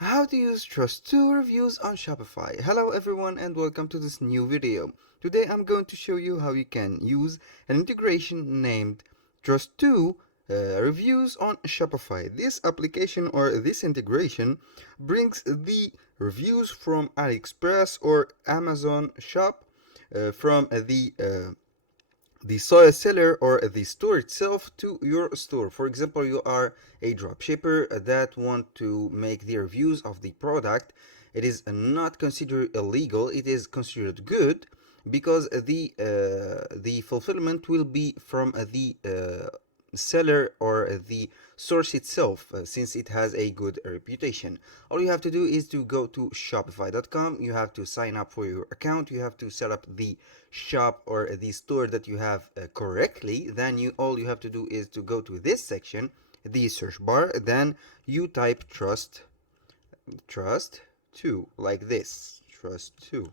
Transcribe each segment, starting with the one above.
How to use Trustoo reviews on Shopify. Hello everyone and welcome to this new video. Today I'm going to show you how you can use an integration named Trustoo reviews on Shopify. This application or this integration brings the reviews from AliExpress or Amazon shop from the soil seller or the store itself to your store. For example, you are a dropshipper that want to make the reviews of the product. It is not considered illegal, it is considered good because the fulfillment will be from the seller or the source itself, since it has a good reputation. All you have to do is to go to shopify.com. You have to sign up for your account, you have to set up the shop or the store that you have correctly. Then all you have to do is to go to this section, the search bar, then you type trust 2 like this, trust 2,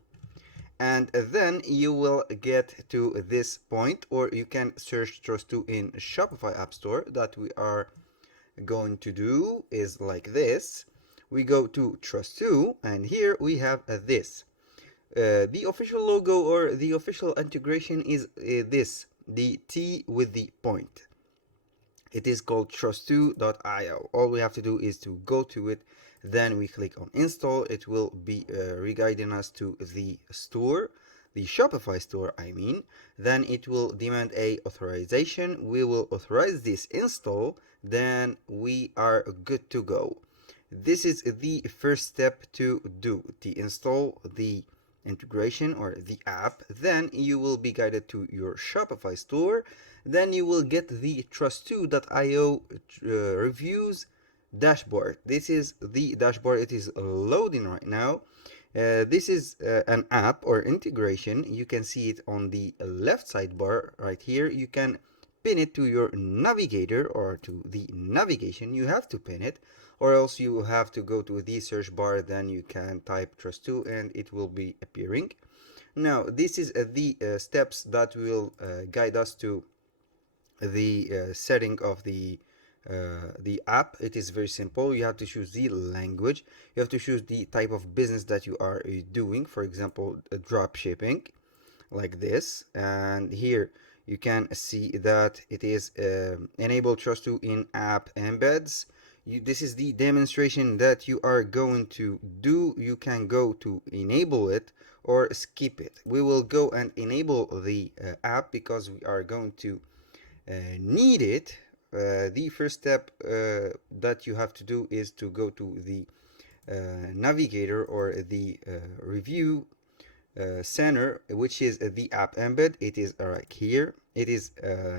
and then you will get to this point, or you can search Trustoo in Shopify App Store. That we are going to do is like this. We go to Trustoo and here we have this. The official logo or the official integration is this, the T with the point. It is called Trustoo.io. All we have to do is to go to it, then we click on install. It will be re-guiding us to the store, the Shopify store I mean. Then it will demand a authorization. We will authorize this install, then we are good to go. This is the first step to do, to install the integration or the app. Then you will be guided to your Shopify store. Then you will get the Trustoo.io reviews dashboard. This is the dashboard. It is loading right now. This is an app or integration. You can see it on the left sidebar right here. You can pin it to your navigator or to the navigation. You have to pin it, or else you have to go to the search bar. Then you can type Trustoo and it will be appearing. Now this is the steps that will guide us to the setting of the app. It is very simple. You have to choose the language, you have to choose the type of business that you are doing, for example drop shipping like this. And here you can see that it is enable Trustoo in app embeds. This is the demonstration that you are going to do. You can go to enable it or skip it. We will go and enable the app because we are going to need it. The first step that you have to do is to go to the navigator or the review center, which is the app embed. It is right here. It is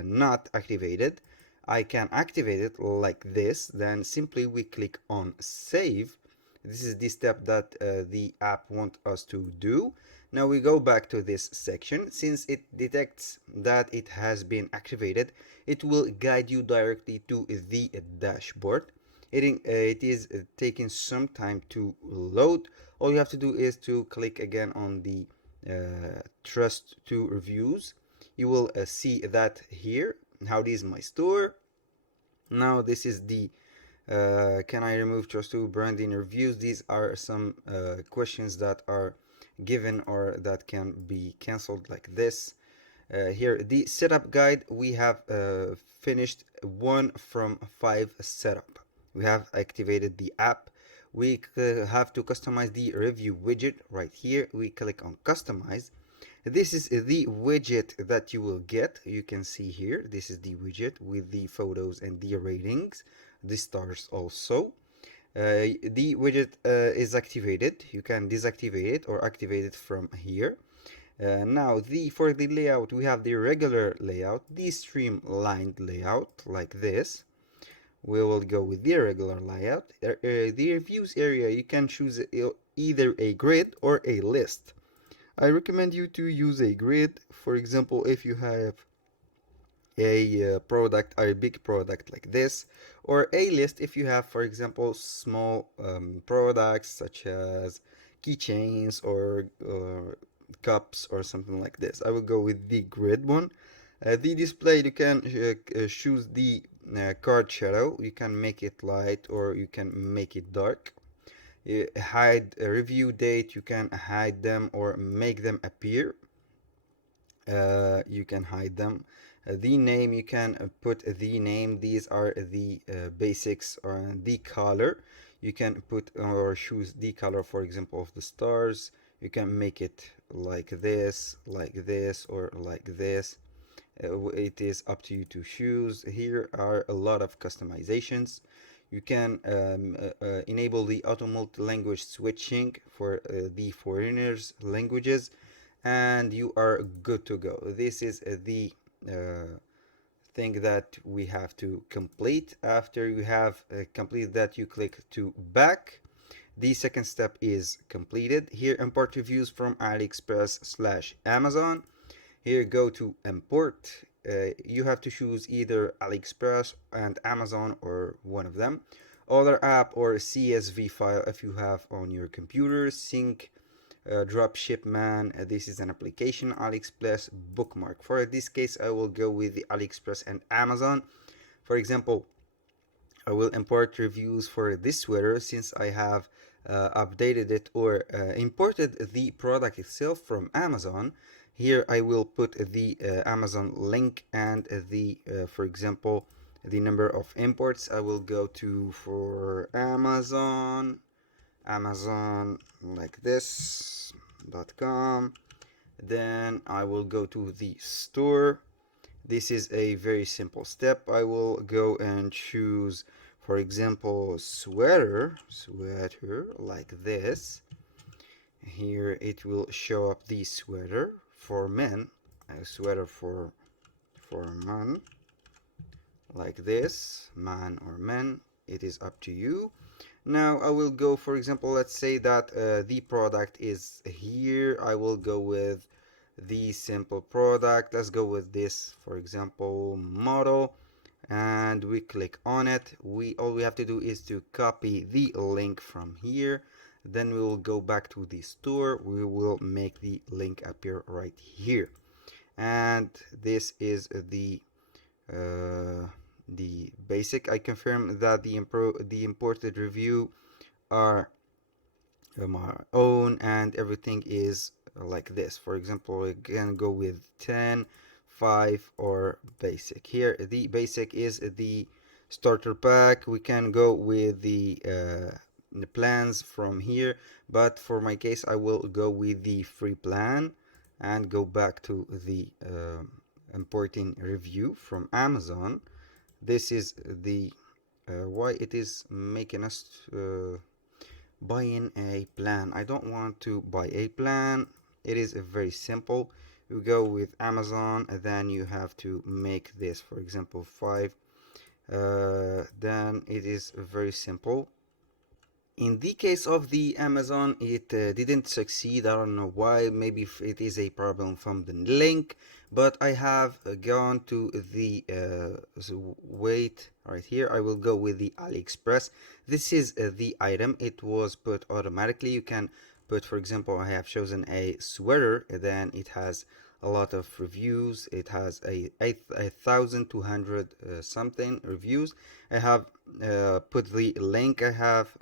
not activated. I can activate it like this. Then simply we click on save. This is the step that the app wants us to do. Now we go back to this section. Since it detects that it has been activated, it will guide you directly to the dashboard. It is taking some time to load. All you have to do is to click again on the Trustoo reviews. You will see that here. How this is my store. Now this is the can I remove Trustoo branding reviews? These are some questions that are given or that can be cancelled like this. Here the setup guide, we have finished 1 from 5 setup. We have activated the app. We have to customize the review widget right here. We click on customize. This is the widget that you will get. You can see here, this is the widget with the photos and the ratings, the stars also. The widget is activated. You can deactivate it or activate it from here. Now for the layout, we have the regular layout, the streamlined layout like this. We will go with the regular layout. The reviews area, you can choose either a grid or a list. I recommend you to use a grid. For example, if you have a product or a big product like this, or a list if you have, for example, small products such as keychains or cups or something like this. I will go with the grid one. The display, you can choose the card shadow. You can make it light or you can make it dark. hide a review date, you can hide them or make them appear. You can hide them. The name, you can put the name. These are the basics. Or the color, you can put or choose the color, for example, of the stars. You can make it like this, or like this. It is up to you to choose. Here are a lot of customizations. You can enable the auto multi-language switching for the foreigners languages, and you are good to go. This is the thing that we have to complete. After you have completed that, you click to back. The second step is completed. Here, import reviews from AliExpress/Amazon. Here, go to import. You have to choose either AliExpress and Amazon or one of them. Other app or CSV file if you have on your computer. Sync dropshipman. This is an application. AliExpress bookmark. For this case, I will go with the AliExpress and Amazon. For example, I will import reviews for this sweater since I have updated it or imported the product itself from Amazon. Here I will put the Amazon link and the, for example, the number of imports. I will go to for Amazon like this.com. Then I will go to the store. This is a very simple step. I will go and choose, for example, sweater like this. Here it will show up the sweater for men, a sweater for men, like this, man or men. It is up to you. Now I will go, for example, let's say that the product is here. I will go with the simple product. Let's go with this, for example, model, and we click on it. All we have to do is to copy the link from here. Then we will go back to the store. We will make the link appear right here, and this is the basic. I confirm that the imported review are my own and everything is like this. For example, we can go with 10, 5, or basic. Here the basic is the starter pack. We can go with the plans from here, but for my case I will go with the free plan and go back to the importing review from Amazon. This is the why it is making us buying a plan. I don't want to buy a plan. It is very simple. You go with Amazon and then you have to make this, for example, 5. Then it is very simple. In the case of the Amazon, it didn't succeed. I don't know why. Maybe it is a problem from the link, but I have gone to the wait right here. I will go with the AliExpress. This is the item. It was put automatically. You can put, for example, I have chosen a sweater. Then it has a lot of reviews. It has a 1,200 something reviews. I have put the link. I have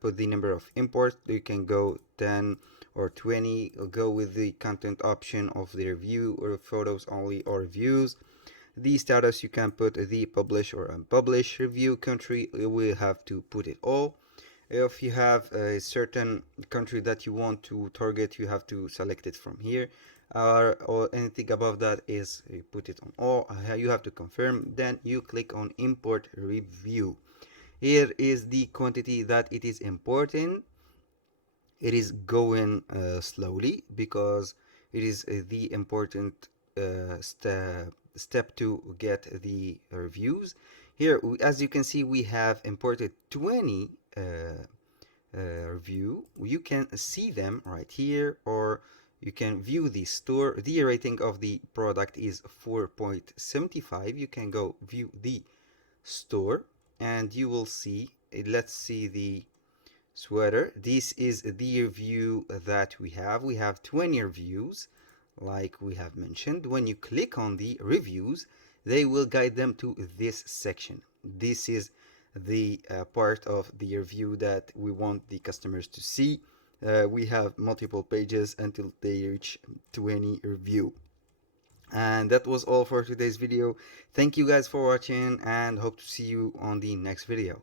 put the number of imports. You can go 10 or 20. Go with the content option of the review or photos only or reviews. The status, you can put the publish or unpublished review. Country, we have to put it all. If you have a certain country that you want to target, you have to select it from here. Or anything above that is you put it on all. You have to confirm. Then you click on import review. Here is the quantity that it is importing. It is going slowly because it is the important step to get the reviews. Here, as you can see, we have imported 20 review. You can see them right here, or you can view the store. The rating of the product is 4.75. You can go view the store and you will see. Let's see the sweater. This is the review that we have. We have 20 reviews like we have mentioned. When you click on the reviews, they will guide them to this section. This is the part of the review that we want the customers to see. We have multiple pages until they reach 20 review. And that was all for today's video. Thank you guys for watching and hope to see you on the next video.